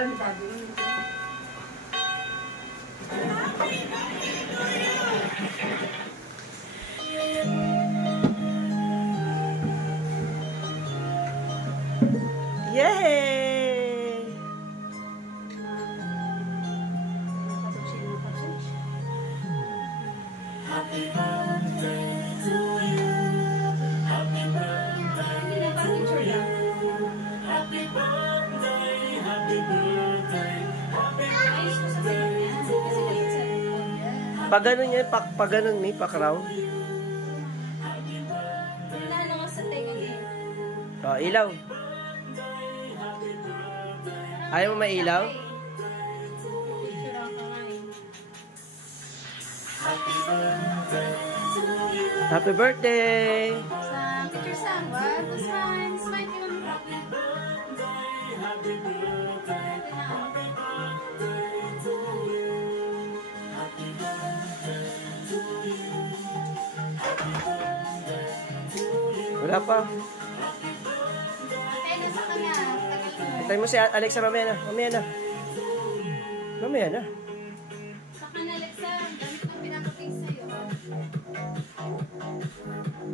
Alam sabi mo. Yay! Happy birthday to you. Happy birthday to you. Happy birthday, happy birthday, happy birthday to you. Pag ganun yan, pag ganun may pa-crown. Nalo ka sa tenga niya. Oh, ilaw. Ayaw mo mailaw? Picture ako ngayon. Happy birthday to you. Happy birthday! Sa picture sa what? Smile. Smile ka naman. Happy birthday, happy birthday, happy birthday to you. Happy birthday to you. Happy birthday to you. Wala pa. Kaya nasa kanya. Tagal mo. Antay mo si Alexa mamaya na. Mamaya na. Mamaya na. Sa kanya, Alexa. Gamit ng pinaka-face sa'yo.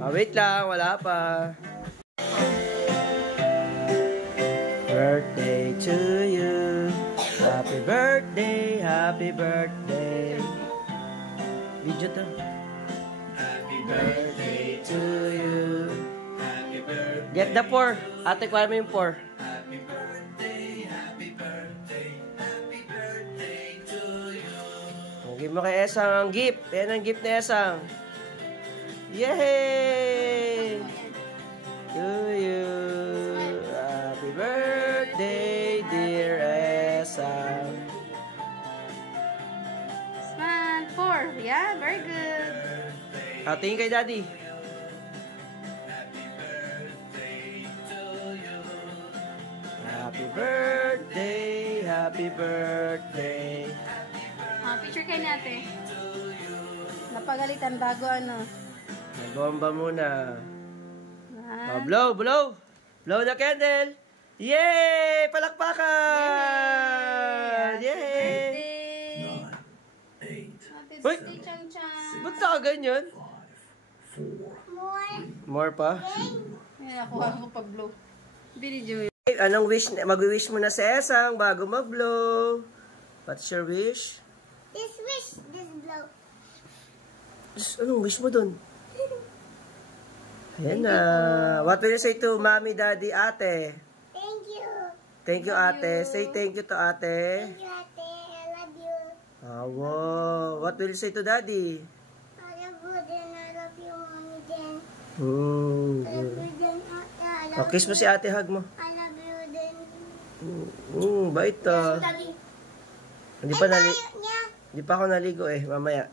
Wait lang. Wala pa. Birthday to you. Happy birthday. Happy birthday. Video to. Happy birthday To you. happy birthday. Get the 4. Ate, kuha mo yung 4. Happy birthday, happy birthday, happy birthday to you. Give mo kay Esang ang gift. Yan ang gift ni Esang. Yay! To you. Happy birthday, dear Esang. Smile. 4. Yeah, very good. Tingin kay Daddy. Happy birthday to you. Happy birthday, happy birthday. Picture kayo natin. Napagalitan bago ano. Nagbomba muna. Ah. Blow, blow. Blow the candle. Yay! Palakpakan! Yay! Birthday! 8, Happy Uy! birthday, Chan Chan! Ba't ka ganyan? 4, More pa? Ayan, nakuha ko pag-blow. Binidyo yun. Anong wish? Mag-wish mo na sa Esang bago mag-blow. What's your wish? This wish, this blow. Anong wish mo dun? Ayan na. What will you say to mommy, daddy, ate? Thank you. Thank you, ate. Say thank you to ate. Thank you, ate. I love you. Oh, wow. What will you say to daddy? I love you, then I love you, mommy, then. I Hmm. love you, then, ate. I love Oh, kiss mo si ate, hug mo. I love you, then. Bait ah. Daddy. Hindi pa Ay, tayo niya. Hindi pa ako naligo eh, mamaya.